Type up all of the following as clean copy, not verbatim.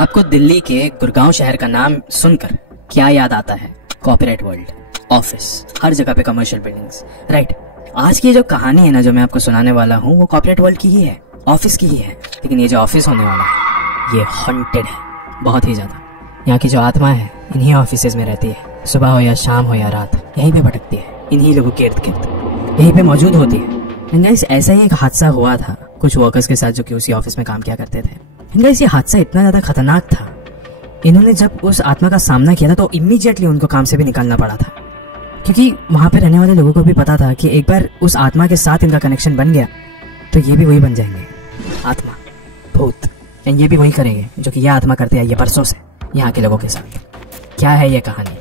आपको दिल्ली के गुड़गांव शहर का नाम सुनकर क्या याद आता है? कॉर्पोरेट वर्ल्ड, ऑफिस, हर जगह पे कमर्शियल बिल्डिंग्स, राइट। आज की जो कहानी है ना, जो मैं आपको सुनाने वाला हूँ, वो कॉर्पोरेट वर्ल्ड की ही है, ऑफिस की ही है। लेकिन ये जो ऑफिस होने वाला है, ये हॉन्टेड है, बहुत ही ज्यादा। यहाँ की जो आत्मा है इन्हीं ऑफिसेज में रहती है। सुबह हो या शाम हो या रात, यहीं पे भटकती है, इन्हीं लोगों के इर्द गिर्द यहीं पे मौजूद होती है। गाइस, ऐसा ही एक हादसा हुआ था कुछ वर्कर्स के साथ जो कि उसी ऑफिस में काम किया करते थे। गाइस, ये हादसा इतना ज्यादा खतरनाक था, इन्होंने जब उस आत्मा का सामना किया था तो इमीडिएटली उनको काम से भी निकालना पड़ा था, क्योंकि वहां पे रहने वाले लोगों को भी पता था कि एक बार उस आत्मा के साथ इनका कनेक्शन बन गया तो ये भी वही बन जाएंगे, आत्मा, भूत। ये भी वही करेंगे जो कि यह आत्मा करते हैं ये बरसों से यहाँ के लोगों के साथ। क्या है ये कहानी,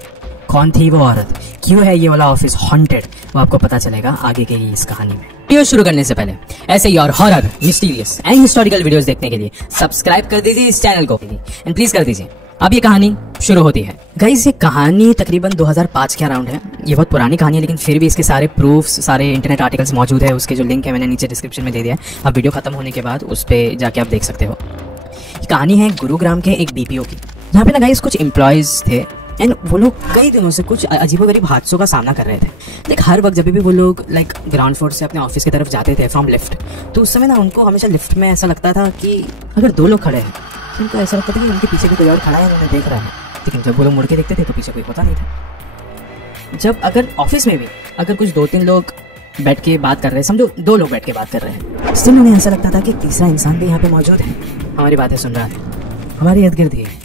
कौन थी वो औरत, क्यों है ये वाला ऑफिस हॉन्टेड, वो आपको पता चलेगा आगे के ही इस कहानी में। वीडियो शुरू करने से पहले ऐसे ही और horror, mysterious and historical videos देखने के लिए सब्सक्राइब कर दीजिए इस चैनल को एंड प्लीज कर दीजिए। अब ये कहानी शुरू होती है। गाइस, ये कहानी तकरीबन 2005 के अराउंड है। ये बहुत पुरानी कहानी है, लेकिन फिर भी इसके सारे प्रूफ्स, सारे इंटरनेट आर्टिकल्स मौजूद है। उसके जो लिंक है मैंने नीचे डिस्क्रिप्शन में दे दिया है, अब वीडियो खत्म होने के बाद उस पर जाके आप देख सकते हो। ये कहानी है गुरुग्राम के एक बीपीओ की, जहाँ पे ना गाइस कुछ एम्प्लॉयज थे एंड वो लोग कई दिनों से कुछ अजीबोगरीब हादसों का सामना कर रहे थे। लाइक हर वक्त जब भी वो लोग ग्राउंड फ्लोर से अपने ऑफिस की तरफ जाते थे फ्रॉम लिफ्ट, तो उस समय ना उनको हमेशा लिफ्ट में ऐसा लगता था कि अगर दो लोग खड़े हैं तो उनको ऐसा लगता था कि उनके पीछे कोई और खड़ा है, उन्हें देख रहा है। लेकिन जब वो लोग मुड़ के देखते थे तो पीछे कोई होता नहीं था। जब अगर ऑफिस में भी अगर कुछ 2-3 लोग बैठ के बात कर रहे हैं, समझो 2 लोग बैठ के बात कर रहे हैं, स्टिल उन्हें ऐसा लगता था कि तीसरा इंसान भी यहाँ पे मौजूद है, हमारी बातें सुन रहा है, हमारे इर्द गिर्द ही है।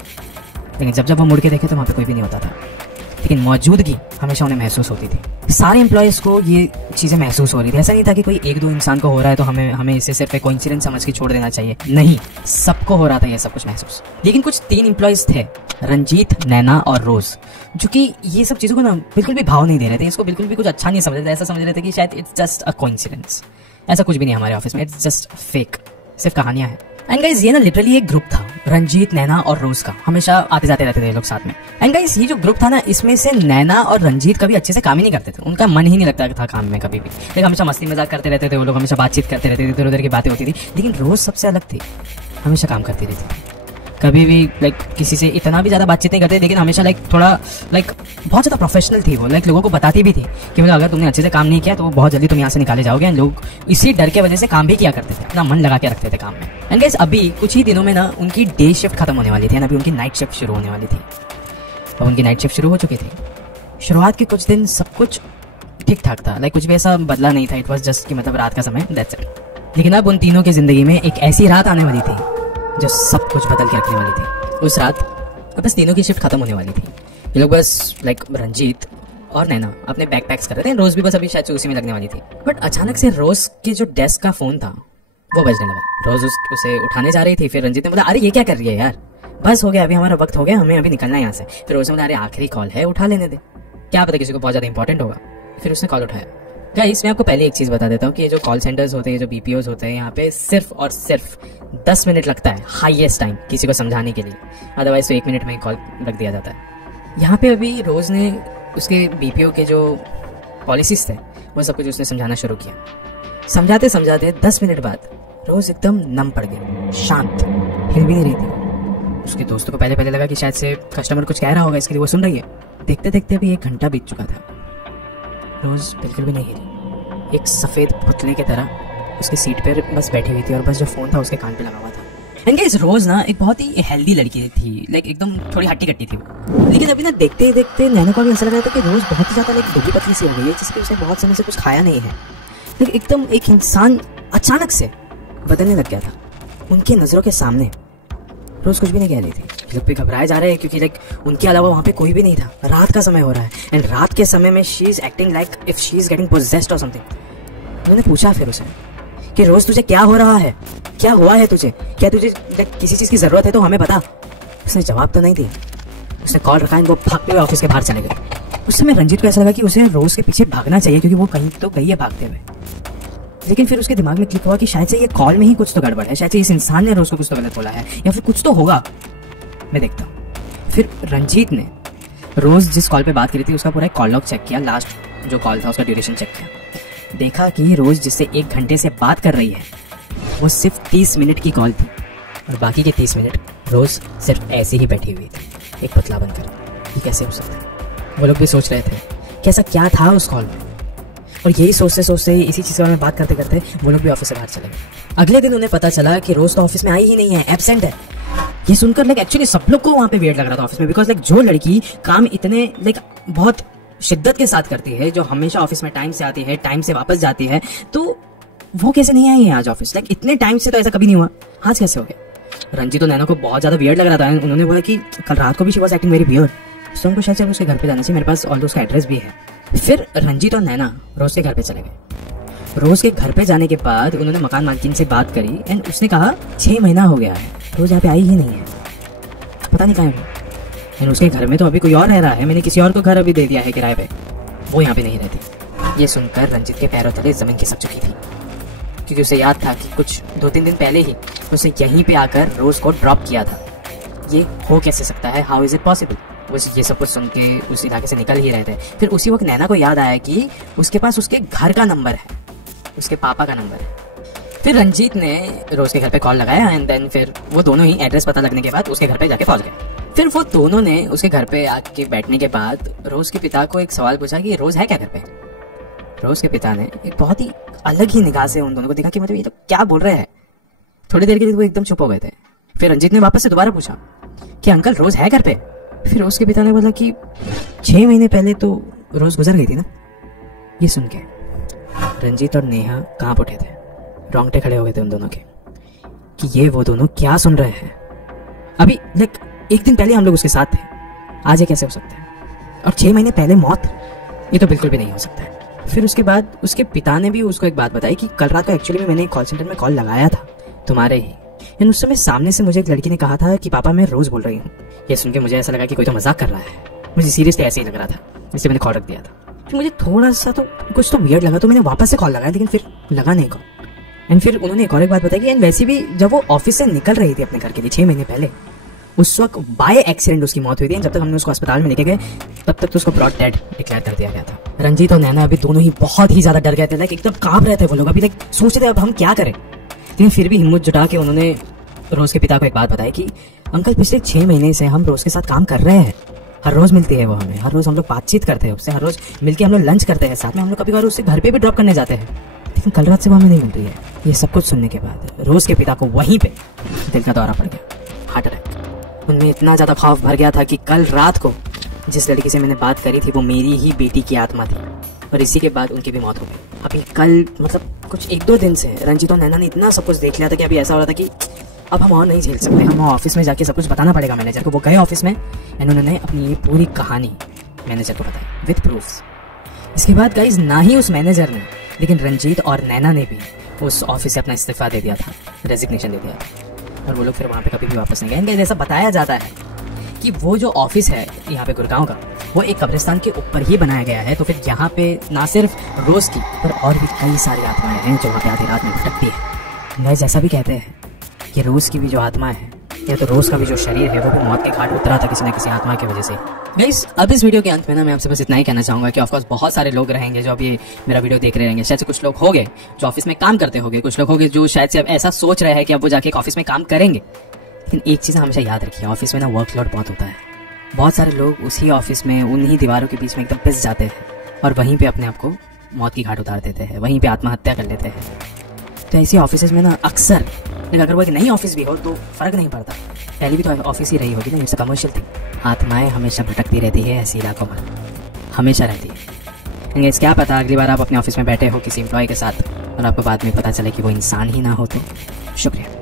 लेकिन जब वो मुड़ के देखे तो वहाँ पे कोई भी नहीं होता था, लेकिन मौजूदगी हमेशा उन्हें महसूस होती थी। सारे एम्प्लॉयज को ये चीज़ें महसूस हो रही थी। ऐसा नहीं था कि कोई 1-2 इंसान को हो रहा है तो हमें इसे सिर्फ एक कोइंसिडेंस समझ के छोड़ देना चाहिए, नहीं, सबको हो रहा था ये सब कुछ महसूस। लेकिन कुछ 3 एम्प्लॉयज थे, रंजीत, नैना और रोज, जो कि ये सब चीज़ों को ना बिल्कुल भी भाव नहीं दे रहे थे, इसको बिल्कुल भी कुछ अच्छा नहीं समझ रहे थे। ऐसा समझ रहे थे कि शायद इट्स जस्ट अ कोइंसिडेंस, ऐसा कुछ भी नहीं हमारे ऑफिस में, इट्स जस्ट फेक, सिर्फ कहानियां हैं। एंड गाइस, ये ना लिटरली एक ग्रुप था, रंजीत, नैना और रोज का, हमेशा आते जाते रहते थे ये लोग साथ में। एंड गाइस, ये जो ग्रुप था ना, इसमें से नैना और रंजीत कभी अच्छे से काम ही नहीं करते थे, उनका मन ही नहीं लगता था काम में कभी भी। लेकिन हमेशा मस्ती मजाक करते रहते थे वो लोग, हमेशा बातचीत करते रहते थे, इधर उधर की बातें होती थी। लेकिन रोज सबसे अलग थी, हमेशा काम करती रहती थी, कभी भी किसी से इतना भी ज़्यादा बातचीत नहीं करते, लेकिन हमेशा थोड़ा बहुत ज़्यादा प्रोफेशनल थी वो। लोगों को बताती भी थी कि मतलब अगर तुमने अच्छे से काम नहीं किया तो बहुत जल्दी तुम यहाँ से निकाले जाओगे। लोग इसी डर के वजह से काम भी किया करते थे, अपना मन लगा के रखते थे काम में। एंड गाइस, अभी कुछ ही दिनों में ना उनकी डे शिफ्ट खत्म होने वाली थी, अभी उनकी नाइट शिफ्ट शुरू होने वाली थी। और उनकी नाइट शिफ्ट शुरू हो चुकी थी। शुरुआत के कुछ दिन सब कुछ ठीक ठाक था, कुछ भी ऐसा बदला नहीं था, इट वॉज जस्ट कि मतलब रात का समय, दैट्स इट। लेकिन अब उन तीनों की जिंदगी में एक ऐसी रात आने वाली थी जो सब कुछ बदल के रखने वाली थी। उस रात अब बस तीनों की शिफ्ट खत्म होने वाली थी। ये लोग बस रंजीत और नैना अपने बैकपैक्स कर रहे थे, रोज भी बस अभी शायद से उसी में लगने वाली थी। बट अचानक से रोज के जो डेस्क का फोन था वो बजने लगा। रोज उसे उठाने जा रही थी, फिर रंजीत ने बोला, अरे ये क्या कर रही है यार, बस हो गया, अभी हमारा वक्त हो गया, हमें अभी निकलना है यहाँ से। फिर रोज ने बोला, अरे आखिरी कॉल है, उठा लेने दे, क्या पता किसी को बहुत ज्यादा इंपॉर्टेंट होगा। फिर उसने कॉल उठाया। गाइस, मैं आपको पहले एक चीज बता देता हूँ कि ये जो कॉल सेंटर्स होते हैं, जो बीपीओज होते हैं, यहाँ पे सिर्फ और सिर्फ 10 मिनट लगता है हाईएस्ट टाइम किसी को समझाने के लिए, अदरवाइज तो 1 मिनट में कॉल रख दिया जाता है। यहाँ पे अभी रोज ने उसके बीपीओ के जो पॉलिसीज थे वो सब कुछ उसने समझाना शुरू किया। समझाते समझाते 10 मिनट बाद रोज एकदम नम पड़ गई, शांत, हिल भी नहीं रही थी। उसके दोस्तों को पहले लगा कि शायद से कस्टमर कुछ कह रहा होगा, इसके लिए वो सुन रही है। देखते देखते अभी 1 घंटा बीत चुका था, रोज बिल्कुल भी नहीं हिली, एक सफेद पुतले की तरह उसकी सीट पर बस बैठी हुई थी और बस जो फोन था उसके कान पे लगा हुआ था। एंड गाइस, रोज ना एक बहुत ही हेल्दी लड़की थी, एकदम थोड़ी हट्टी कट्टी थी वो। लेकिन अभी ना देखते ही देखते नैना को भी ऐसा लग रहा था कि रोज बहुत ही ज्यादा दुबली पतली सी हो गई है, जिसकी उसने बहुत समय से कुछ खाया नहीं है। लेकिन एकदम एक इंसान अचानक से बदलने लग गया था उनकी नजरों के सामने। रोज कुछ भी नहीं कह रही थी, लोग भी घबराए जा रहे हैं क्योंकि उनके अलावा वहाँ पे कोई भी नहीं था। रात का समय हो रहा है एंड रात के समय में she is acting like if she is getting possessed और समथिंग। उन्होंने पूछा फिर उसे कि रोज तुझे क्या हो रहा है, क्या हुआ है तुझे, क्या तुझे किसी चीज की जरूरत है तो हमें बता। उसने जवाब तो नहीं दिया। उसने कॉल रखा एंड वो भागते हुए ऑफिस के बाहर चले गए। उस समय रंजीत को ऐसा लगा कि उसे रोज के पीछे भागना चाहिए क्योंकि वो कहीं तो गई है भागते हुए। लेकिन फिर उसके दिमाग में क्लिक हुआ कि शायद से ये कॉल में ही कुछ तो गड़बड़ है, शायद से इस इंसान ने रोज को कुछ तो गलत बोला है या फिर कुछ तो होगा, मैं देखता हूँ। फिर रंजीत ने रोज जिस कॉल पे बात करी थी उसका पूरा कॉल लॉग चेक किया, लास्ट जो कॉल था उसका ड्यूरेशन चेक किया। देखा कि रोज जिससे 1 घंटे से बात कर रही है वो सिर्फ 30 मिनट की कॉल थी। और बाकी के 30 मिनट रोज़ सिर्फ ऐसे ही बैठी हुई थी एक पुतला बनकर। ये कैसे हो सकता है? वो लोग भी सोच रहे थे कि ऐसा क्या था उस कॉल में, और यही सोचते सोचते इसी चीज़ के बारे में बात करते करते वो लोग भी ऑफिस से बाहर चले गए। अगले दिन उन्हें पता चला कि रोज़ तो ऑफिस में आई ही नहीं है, एब्सेंट है। ये सुनकर लाइक एक्चुअली सब लोग को वहाँ पे वेट लग रहा था ऑफिस में, बिकॉज लाइक जो लड़की काम इतने लाइक बहुत शिद्दत के साथ करती है, जो हमेशा ऑफिस में टाइम से आती है, टाइम से वापस जाती है, तो वो कैसे नहीं आई है आज ऑफिस? लाइक इतने टाइम से तो ऐसा कभी नहीं हुआ, आज कैसे हो गया? रंजीत और नैना को बहुत ज्यादा वियर्ड लग रहा था। उन्होंने बोला कि कल रात को भी she was acting very weird, तो उनको शायद उसके घर पे जाने से, मेरे पास ऑल उसका एड्रेस भी है। फिर रंजीत और नैना रोज के घर पे चले गए। रोज के घर पे जाने के बाद उन्होंने मकान मालकिन से बात करी एंड उसने कहा 6 महीना हो गया है, रोज यहाँ पे आई ही नहीं है, पता नहीं कहाँ है। एंड उसके घर में तो अभी कोई और रह रहा है, मैंने किसी और को घर अभी दे दिया है किराए पे, वो यहाँ पे नहीं रहती। ये सुनकर रंजीत के पैरों तले जमीन खिसक चुकी थी, क्योंकि उसे याद था कि कुछ 2-3 दिन पहले ही उसे यहीं पे आकर रोज को ड्रॉप किया था। ये हो कैसे सकता है? How is it possible? वो ये सब कुछ सुन के उस इलाके से निकल ही रहे थे। फिर उसी वक्त नैना को याद आया कि उसके पास उसके घर का नंबर है, उसके पापा का नंबर है। फिर रंजीत ने रोज के घर पे कॉल लगाया एंड देन फिर वो दोनों ही एड्रेस पता लगने के बाद उसके घर पे जाके पहुंच गए। फिर वो दोनों ने उसके घर पे आके बैठने के बाद रोज के पिता को एक सवाल पूछा कि रोज है क्या घर पे? रोज के पिता ने एक बहुत ही अलग ही निगाह से उन दोनों को देखा कि मतलब ये तो क्या बोल रहे हैं। थोड़ी देर के लिए वो एकदम चुप हो गए थे। फिर रंजीत ने वापस से दोबारा पूछा कि अंकल रोज है घर पे? फिर रोज के पिता ने बोला कि 6 महीने पहले तो रोज गुजर गई थी ना। ये सुन के रंजीत और नेहा कांप उठे थे, रोंगटे खड़े हो गए थे उन दोनों के कि ये वो दोनों क्या सुन रहे हैं। अभी लाइक एक दिन पहले हम लोग उसके साथ थे, आज ये कैसे हो सकता है? और 6 महीने पहले मौत, ये तो बिल्कुल भी नहीं हो सकता है। फिर उसके बाद उसके पिता ने भी उसको एक बात बताई कि कल रात को एक्चुअली में मैंने कॉल सेंटर में कॉल लगाया था तुम्हारे ही, एंड उस समय सामने से मुझे एक लड़की ने कहा था कि पापा मैं रोज बोल रही हूँ। ये सुन के मुझे ऐसा लगा कि कोई तो मजाक कर रहा है, मुझे सीरियसली ऐसे ही लग रहा था, इसलिए मैंने कॉल रख दिया था। फिर मुझे थोड़ा सा तो कुछ तो वियर्ड लगा, तो मैंने वापस से कॉल लगाया, लेकिन फिर लगा नहीं कॉल। एंड फिर उन्होंने एक और एक बात बताई कि एंड वैसे भी जब वो ऑफिस से निकल रही थी अपने घर के लिए 6 महीने पहले, उस वक्त बाय एक्सीडेंट उसकी मौत हुई थी। जब तक हमने उसको अस्पताल में लेके गए तब तक तो उसको ब्रॉड डेड डिक्लेयर कर दिया गया था। रंजीत और नैना अभी दोनों ही बहुत ही ज्यादा डर गए थे, लाइक एकदम कांप रहे थे वो लोग। अभी लाइक सोचते थे अब हम क्या करें, लेकिन फिर भी हिम्मत जुटा के उन्होंने रोज के पिता को एक बात बताई कि अंकल पिछले 6 महीने से हम रोज के साथ काम कर रहे हैं, हर रोज मिलती है वो हमें, हर रोज हम लोग बातचीत करते हैं उससे, हर रोज मिलके हम लोग लंच करते हैं साथ में, हम लोग कभी कभार उससे घर पे भी ड्रॉप करने जाते हैं, लेकिन कल रात से वो हमें नहीं मिल रही है। ये सब कुछ सुनने के बाद रोज के पिता को वहीं पे दिल का दौरा पड़ गया, हार्ट अटैक। उनमें इतना ज्यादा खौफ भर गया था कि कल रात को जिस लड़की से मैंने बात करी थी वो मेरी ही बेटी की आत्मा थी, और इसी के बाद उनकी भी मौत हो गई। अभी कल मतलब कुछ 1-2 दिन से रंजीत और नैना ने इतना सब कुछ देख लिया था कि अभी ऐसा हो रहा था कि अब हम और नहीं झेल सकते, हम ऑफिस में जाके सब कुछ बताना पड़ेगा मैनेजर को। वो गए ऑफिस में एंड उन्होंने अपनी ये पूरी कहानी मैनेजर को बताई विद प्रूफ्स। इसके बाद गाइस ना ही उस मैनेजर ने, लेकिन रंजीत और नैना ने भी उस ऑफिस से अपना इस्तीफा दे दिया था, रेजिग्नेशन दे दिया था, और वो लोग फिर वहाँ पे कभी भी वापस नहीं गए। ऐसा बताया जाता है कि वो जो ऑफिस है यहाँ पे गुड़गांव का, वो एक कब्रिस्तान के ऊपर ही बनाया गया है। तो फिर यहाँ पे ना सिर्फ रोज की पर और भी कई सारी आत्माएं हैं जो वहाँ पे आधी रात में भटकती है। मैं जैसा भी कहते हैं कि रोज की भी जो आत्मा है या तो रोज का भी जो शरीर है वो भी मौत के घाट उतरा था किसी न किसी आत्मा की वजह से। गाइस अब इस वीडियो के अंत में ना मैं आपसे बस इतना ही कहना चाहूंगा कि ऑफकोर्स बहुत सारे लोग रहेंगे जो अब ये मेरा वीडियो देख रहे रहेंगे। शायद से कुछ लोग होंगे जो ऑफिस में काम करते होंगे, कुछ लोग होंगे जो शायद से अब ऐसा सोच रहे हैं कि अब वो जाके एक ऑफिस में काम करेंगे। लेकिन एक चीज़ हमेशा याद रखिए, ऑफिस में ना वर्कलोड बहुत होता है। बहुत सारे लोग उसी ऑफिस में उन्हीं दीवारों के बीच में एकदम पिस जाते हैं और वहीं पे अपने आप को मौत की घाट उतार देते हैं, वहीं पे आत्महत्या कर लेते हैं। तो ऐसी ऑफिस में ना अक्सर, लेकिन अगर वो एक नई ऑफिस भी हो तो फर्क नहीं पड़ता, पहले भी तो ऑफिस ही रही होगी ना, इट्स अ कमर्शियल थिंग। आत्माएं हमेशा भटकती रहती है ऐसे इलाकों में, हमेशा रहती है। इस क्या पता अगली बार आप अपने ऑफिस में बैठे हो किसी एम्प्लॉय के साथ और आपको बाद में पता चले कि वो इंसान ही ना हो। तो शुक्रिया।